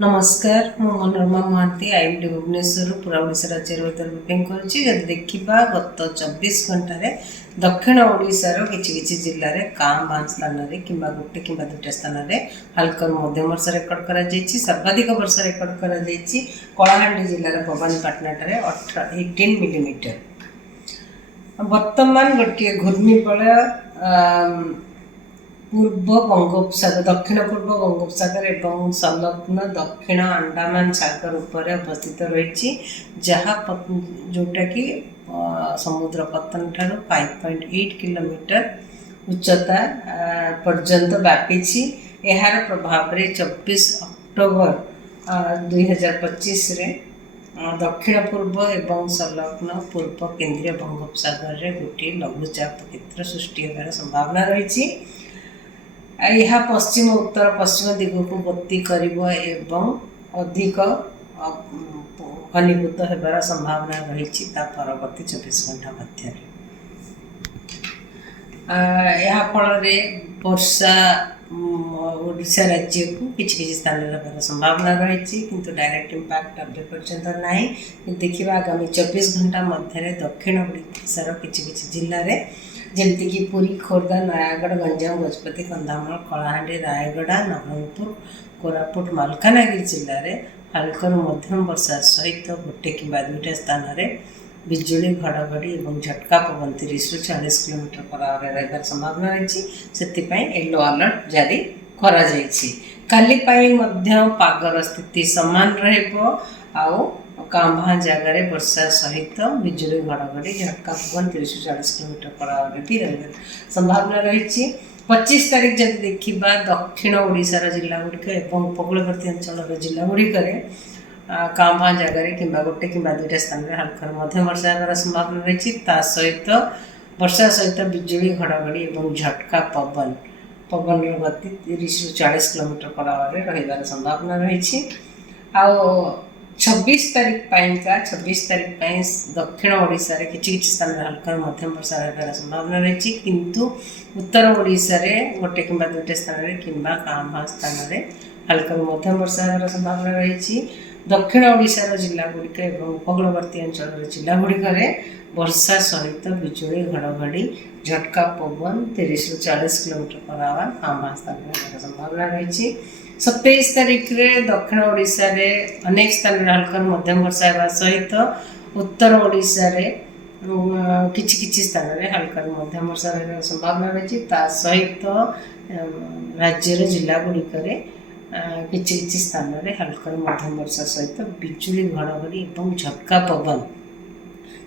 नमस्कार मु मनोरमा महांती आईएमडी भुवनेश्वर पूरा ओडिशा राज्य रिपोर्टिंग करुँच देखा गत 24 घंटे दक्षिण ओडिशार किछि जिले में कां बां स्थान में कि गोटे कि दुटा स्थान में हल्का मध्यम वर्षा रेकर्ड कर सर्वाधिक वर्षा रेकर्ड कर कलाहांडी जिलार भवानीपाटना 18 मिलीमीटर। वर्तमान गोटे घूर्णिबलय पूर्व बंगोपसागर दक्षिण पूर्व बंगोपसागर एवं संलग्न दक्षिण अंडमान सागर उपर अवस्थित रही जहाँ जोटा कि समुद्र पतन ठारू 5.8 किलोमीटर उच्चता पर्यंत व्यापी। यार प्रभाव में 24 अक्टोबर 2025 दक्षिण पूर्व एवं संलग्न पूर्व केंद्रीय बंगोपसागर में गोटे लघुचाप क्षेत्र सृष्टि होगार संभावना रही। यह पश्चिम उत्तर पश्चिम दिग को गति करिबो एवं अधिक घनीभूत होबार संभावना रही परवर्ती 24 घंटा मध्य। यह फल वर्षा ओडिशा राज्य को किसी स्थान होबार संभावना रही किंतु डायरेक्ट इंपैक्ट अभी पर्यंत ना। देखा आगामी 24 घंटा मध्य दक्षिण ओडिशार किसी जिले में जमती कि पुरी खोर्धा नयागढ़ गंजाम गजपति कंधामाल कलाहांडी रायगड़ा नवरंगपुर कोरापुट मालकानगिरी जिले में हल्का मध्यम वर्षा सहित गोटे कि दुटा स्थान में बिजुली घड़घड़ी और झटका पवन 30 ରୁ 40 किलोमीटर पर आवर रही संभावना रही। से येलो अलर्ट जारी करा जायछि। काली पागर स्थिति सामान रहिबो आउ कांभा जगह वर्षा सहित बिजुली घड़घड़ी झटका पवन 30 ରୁ 40 किलोमीटर पर आवर भी रही संभावना रही। 25 तारीख जब देखा दक्षिण ओडिशार जिला गुड़िक एवं उपकूलवर्ती अंचल जिला गुड़िक कांभा जगह कि गोटे कि दुटा स्थान में हल्का मध्यम वर्षा होगार संभावना रही। सहित वर्षा सहित बिजुली घड़घड़ी और झटका पवन गति 30 ରୁ 40 किलोमीटर पर आवर रही संभावना रही। 26 तारीख दक्षिण ओडिशा रे किछि स्थान में हल्का मध्यम वर्षा होगार संभावना रही किंतु उत्तर ओडिशा रे गोटे कि दुटा स्थान में किंबा कांभा स्थान में हल्का मध्यम वर्षा होगार संभावना रही। दक्षिण ओडिशार जिला गुड़िक एवं उपकूलवर्ती अंचल जिला गुड़िक वर्षा सहित बिजुली घड़घड़ी झटका पवन 30 ରୁ 40 किलोमीटर पर आवर कांभा स्थान में संभावना रही। 27 तारीख में दक्षिण ओडिशा रे अनेक स्थान में हल्का मध्यम वर्षा होगा सहित उत्तर ओडिशा रे किछि स्थान में हल्का मध्यम वर्षा होगा संभावना रही। सहित राज्यर जिला गुड़िक किछि स्थान में हल्का मध्यम वर्षा सहित बिजुली घड़घड़ी और झटका पवन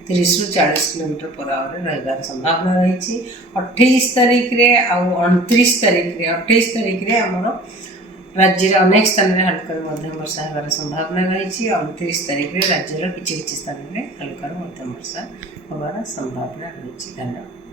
30 ରୁ 40 किलोमीटर पर आवर रही संभावना रही। 28 तारीख आउ 29 तारीख रे आमर राज्य अनेक स्थान में हल्का मध्यम वर्षा होगार संभावना रही। 29 तारीख राज्यर किछि स्थान में हल्का मध्यम वर्षा होगार संभावना रही। धन्यवाद।